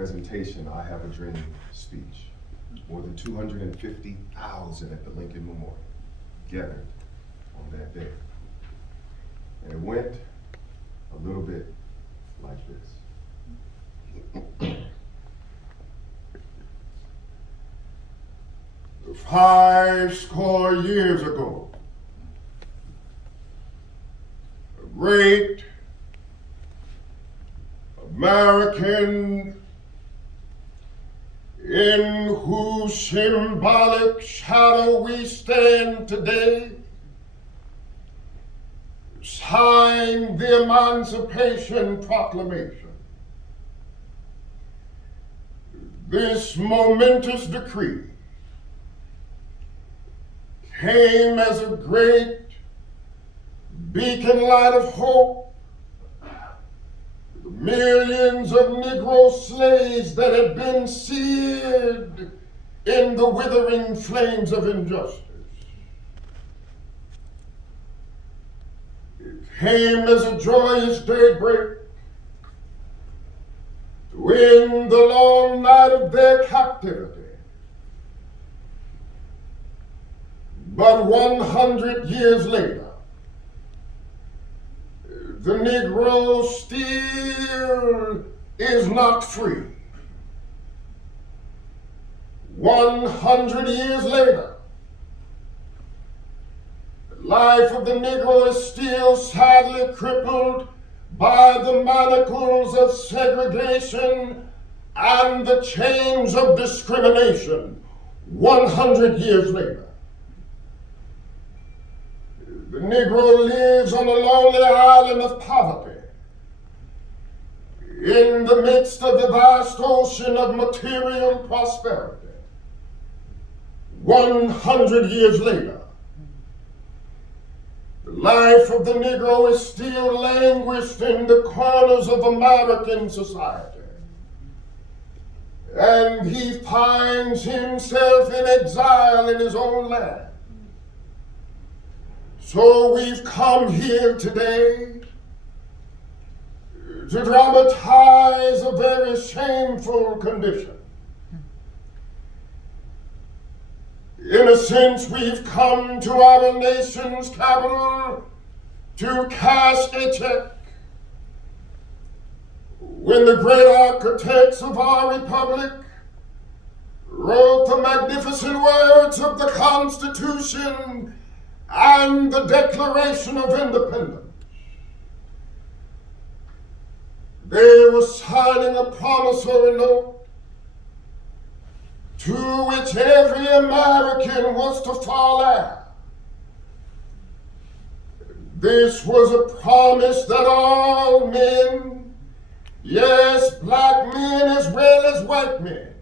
presentation, I Have a Dream speech. More than 250,000 at the Lincoln Memorial gathered on that day. And it went a little bit like this. 50 years ago, a great American in whose symbolic shadow we stand today signed the Emancipation Proclamation. This momentous decree came as a great beacon light of hope to the millions of Negro slaves that had been seared in the withering flames of injustice. It came as a joyous daybreak to end the long night of their captivity. But 100 years later, the Negro still is not free. 100 years later, the life of the Negro is still sadly crippled by the manacles of segregation and the chains of discrimination. 100 years later, the Negro lives on a lonely island of poverty in the midst of the vast ocean of material prosperity. 100 years later, the life of the Negro is still languished in the corners of American society, and he finds himself in exile in his own land. So we've come here today to dramatize a very shameful condition. In a sense, we've come to our nation's capital to cash a check. When the great architects of our republic wrote the magnificent words of the Constitution and the Declaration of Independence, they were signing a promissory note to which every American was to fall heir. This was a promise that all men, yes, black men as well as white men,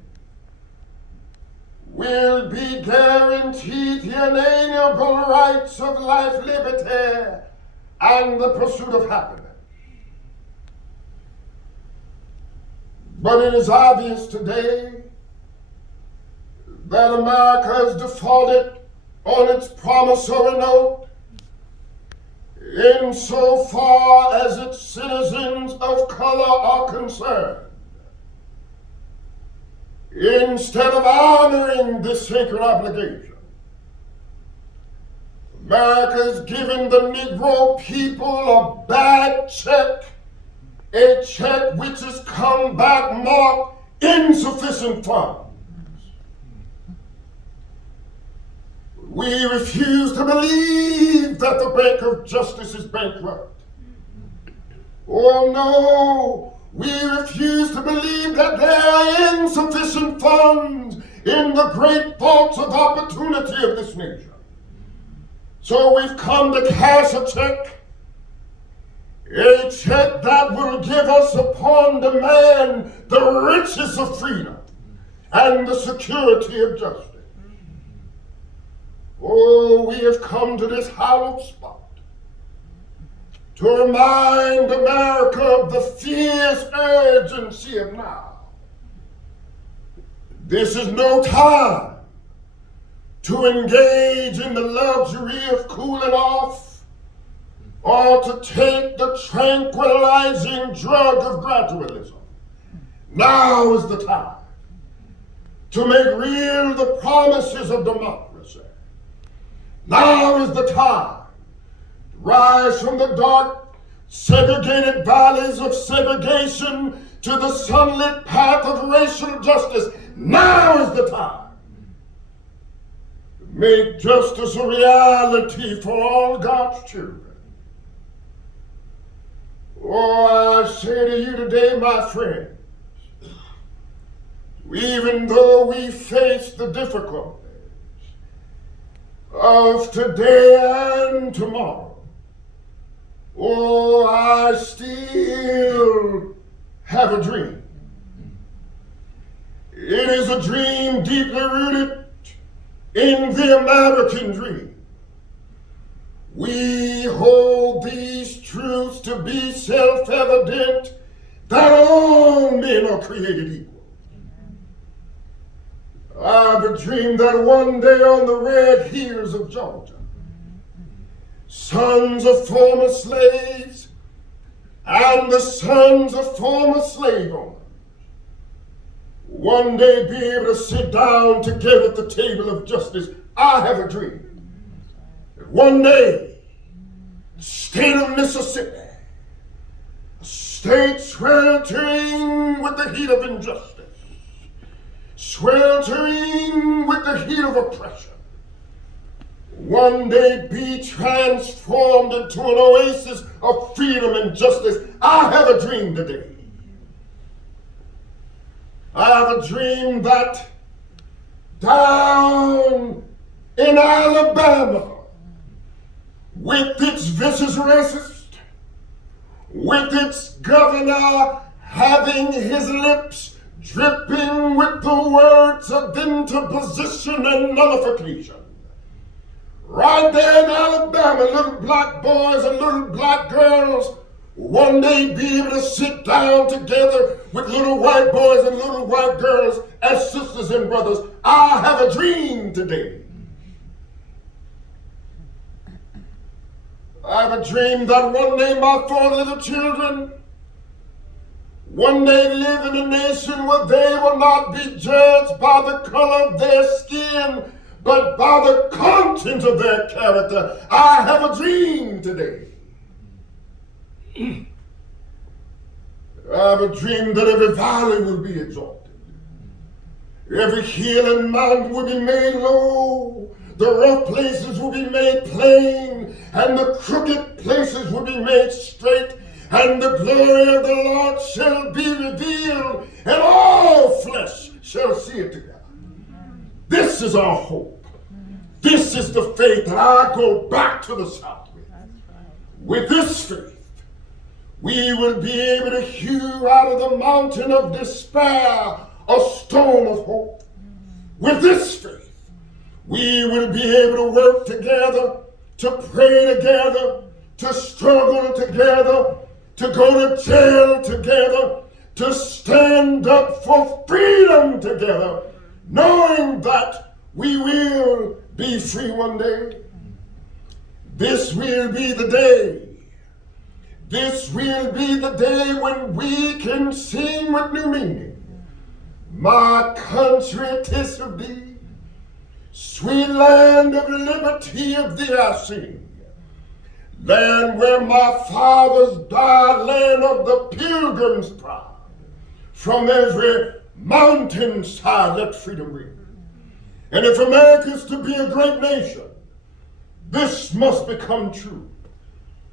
will be guaranteed the inalienable rights of life, liberty, and the pursuit of happiness. But it is obvious today that America has defaulted on its promissory note insofar as its citizens of color are concerned. Instead of honoring this sacred obligation, America has given the Negro people a bad check, a check which has come back marked insufficient funds. We refuse to believe that the Bank of Justice is bankrupt. Oh no, we refuse to believe that there are insufficient funds in the great vaults of opportunity of this nation. So we've come to cash a check that will give us upon demand the riches of freedom and the security of justice. Oh, we have come to this hallowed spot to remind America of the fierce urgency of now. This is no time to engage in the luxury of cooling off or to take the tranquilizing drug of gradualism. Now is the time to make real the promises of democracy. Now is the time to rise from the dark, segregated valleys of segregation to the sunlit path of racial justice. Now is the time to make justice a reality for all God's children. Oh, I say to you today, my friends, even though we face the difficulties of today and tomorrow, oh, I still have a dream. It is a dream deeply rooted in the American dream. We hold these truths to be self-evident, that all men are created equal. I have a dream that one day on the red hills of Georgia, sons of former slaves and the sons of former slave owners one day be able to sit down together at the table of justice. I have a dream that one day the state of Mississippi, a state sweltering with the heat of injustice, sweltering with the heat of oppression, one day be transformed into an oasis of freedom and justice. I have a dream today. I have a dream that down in Alabama, with its vicious racist, with its governor having his lips dripping with the words of interposition and nullification. Right there in Alabama, little black boys and little black girls one day be able to sit down together with little white boys and little white girls as sisters and brothers. I have a dream today. I have a dream that one day my four little children one day live in a nation where they will not be judged by the color of their skin, but by the content of their character. I have a dream today. I have a dream that every valley will be exalted. Every hill and mountain will be made low. The rough places will be made plain, and the crooked places will be made straight. And the glory of the Lord shall be revealed, and all flesh shall see it together. This is our hope. This is the faith that I go back to the South with. With this faith, we will be able to hew out of the mountain of despair a stone of hope. With this faith, we will be able to work together, to pray together, to struggle together, to go to jail together, to stand up for freedom together, knowing that we will be free one day. This will be the day. This will be the day when we can sing with new meaning. My country, 'tis of thee, sweet land of liberty, of thee I sing. Land where my fathers died, land of the pilgrim's pride. From every mountainside let freedom ring. And if America is to be a great nation, this must become true.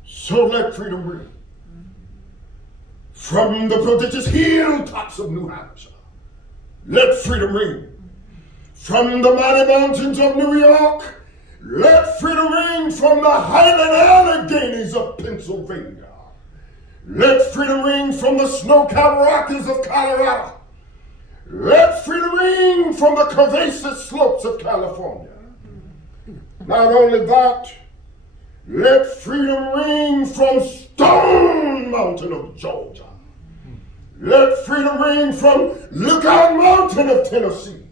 So let freedom ring. From the prodigious hilltops of New Hampshire, let freedom ring. From the mighty mountains of New York, let freedom ring. From the Highland Alleghenies of Pennsylvania, let freedom ring. From the snow-capped Rockies of Colorado, let freedom ring. From the Caucasus slopes of California. Not only that, let freedom ring from Stone Mountain of Georgia. Let freedom ring from Lookout Mountain of Tennessee.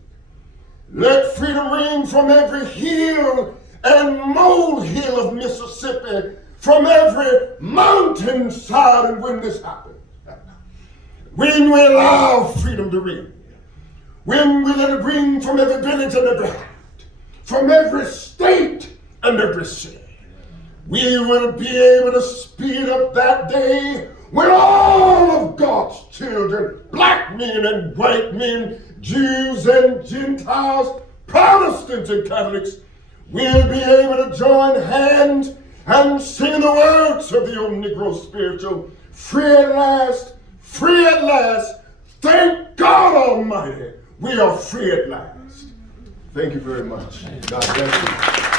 Let freedom ring from every hill and molehill of Mississippi, from every mountainside. And when this happens, when we allow freedom to ring, when we let it ring from every village and every heart, from every state and every city, we will be able to speed up that day when all of God's children, black men and white men, Jews and Gentiles, Protestants and Catholics, will be able to join hands and sing the words of the old Negro spiritual, free at last, free at last, thank God Almighty, we are free at last. Thank you very much. God bless you.